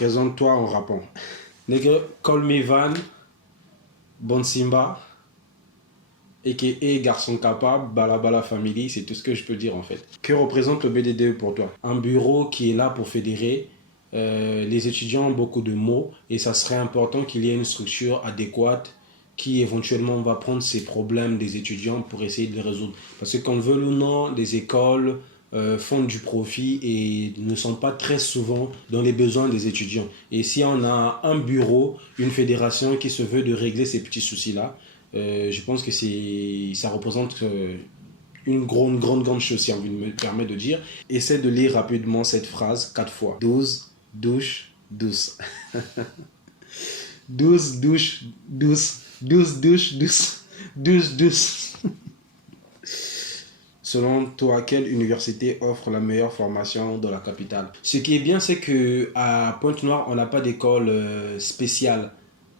présente-toi en rappant. Nègre, call me Van, Bon Simba, a.k.a. Garçon Capable, Balabala Family, c'est tout ce que je peux dire en fait. Que représente le BDDE pour toi? Un bureau qui est là pour fédérer. Les étudiants ont beaucoup de mots et ça serait important qu'il y ait une structure adéquate qui éventuellement va prendre ces problèmes des étudiants pour essayer de les résoudre. Parce que qu'on le veuille ou non, les écoles font du profit et ne sont pas très souvent dans les besoins des étudiants. Et si on a un bureau, une fédération qui se veut de régler ces petits soucis-là, je pense que ça représente une grande chose, si on me permet de dire. Essaie de lire rapidement cette phrase 4 fois. 12, douche, douce. 12, douche, douce. 12, douche, douce. 12, douce. Selon toi, quelle université offre la meilleure formation dans la capitale? Ce qui est bien, c'est qu'à Pointe-Noire, on n'a pas d'école spéciale.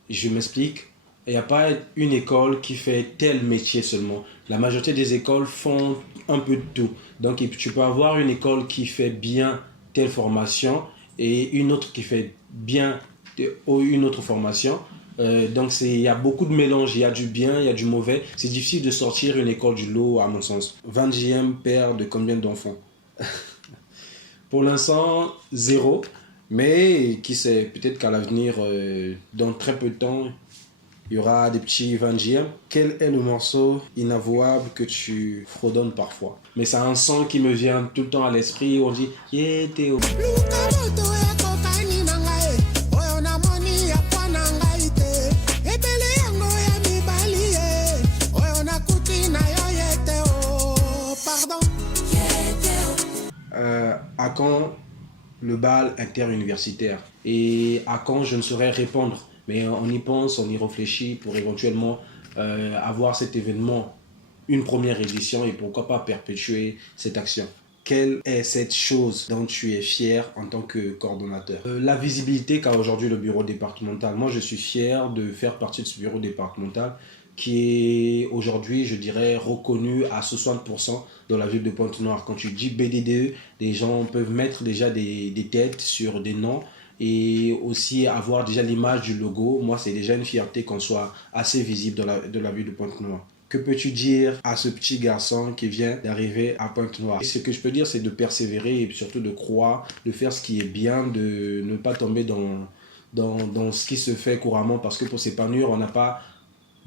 Je m'explique. Il n'y a pas une école qui fait tel métier seulement. La majorité des écoles font un peu de tout. Donc, tu peux avoir une école qui fait bien telle formation et une autre qui fait bien une autre formation. Donc, il y a beaucoup de mélange. Il y a du bien, il y a du mauvais. C'est difficile de sortir une école du lot, à mon sens. 20e père de combien d'enfants? Pour l'instant, 0. Mais qui sait, peut-être qu'à l'avenir, dans très peu de temps, il y aura des petits 20e. Quel est le morceau inavouable que tu fredonnes parfois? Mais c'est un son qui me vient tout le temps à l'esprit où on dit yeah, Théo. À quand le bal interuniversitaire? Et à quand je ne saurais répondre? Mais on y pense, on y réfléchit pour éventuellement avoir cet événement, une première édition et pourquoi pas perpétuer cette action. Quelle est cette chose dont tu es fier en tant que coordonnateur? La visibilité qu'a aujourd'hui le bureau départemental. Moi, je suis fier de faire partie de ce bureau départemental qui est aujourd'hui, je dirais, reconnu à 60% dans la ville de Pointe-Noire. Quand tu dis BDDE, les gens peuvent mettre déjà des têtes sur des noms et aussi avoir déjà l'image du logo. Moi, c'est déjà une fierté qu'on soit assez visible dans la ville de Pointe-Noire. Que peux-tu dire à ce petit garçon qui vient d'arriver à Pointe-Noire? Ce que je peux dire, c'est de persévérer et surtout de croire, de faire ce qui est bien, de ne pas tomber dans ce qui se fait couramment. Parce que pour s'épanouir, on n'a pas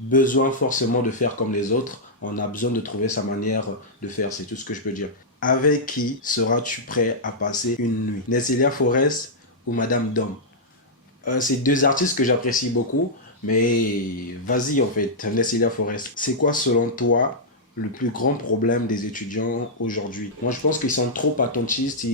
besoin forcément de faire comme les autres. On a besoin de trouver sa manière de faire. C'est tout ce que je peux dire. Avec qui seras-tu prêt à passer une nuit? Nesselia Forest ou Madame Dom? C'est deux artistes que j'apprécie beaucoup. Mais vas-y en fait, Nesselia Forest. C'est quoi selon toi le plus grand problème des étudiants aujourd'hui? Moi je pense qu'ils sont trop attentistes,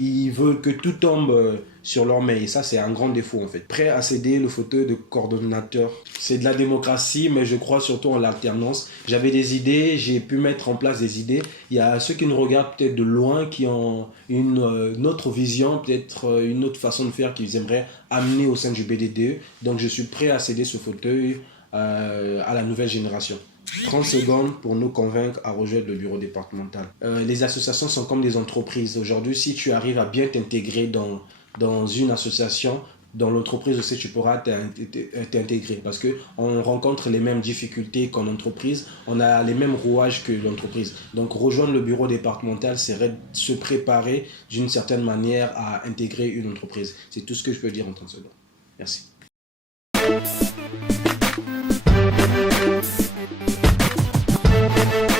ils veulent que tout tombe sur leur main et ça c'est un grand défaut en fait. Prêt à céder le fauteuil de coordonnateur. C'est de la démocratie mais je crois surtout en l'alternance. J'avais des idées, j'ai pu mettre en place des idées. Il y a ceux qui nous regardent peut-être de loin, qui ont une autre vision, peut-être une autre façon de faire qu'ils aimeraient amener au sein du BDDE. Donc je suis prêt à céder ce fauteuil à la nouvelle génération. 30 secondes pour nous convaincre à rejoindre le bureau départemental. Les associations sont comme des entreprises. Aujourd'hui, si tu arrives à bien t'intégrer dans une association, dans l'entreprise aussi, tu pourras t'intégrer parce qu'on rencontre les mêmes difficultés qu'en entreprise, on a les mêmes rouages que l'entreprise. Donc, rejoindre le bureau départemental, c'est se préparer d'une certaine manière à intégrer une entreprise. C'est tout ce que je peux dire en 30 secondes. Merci.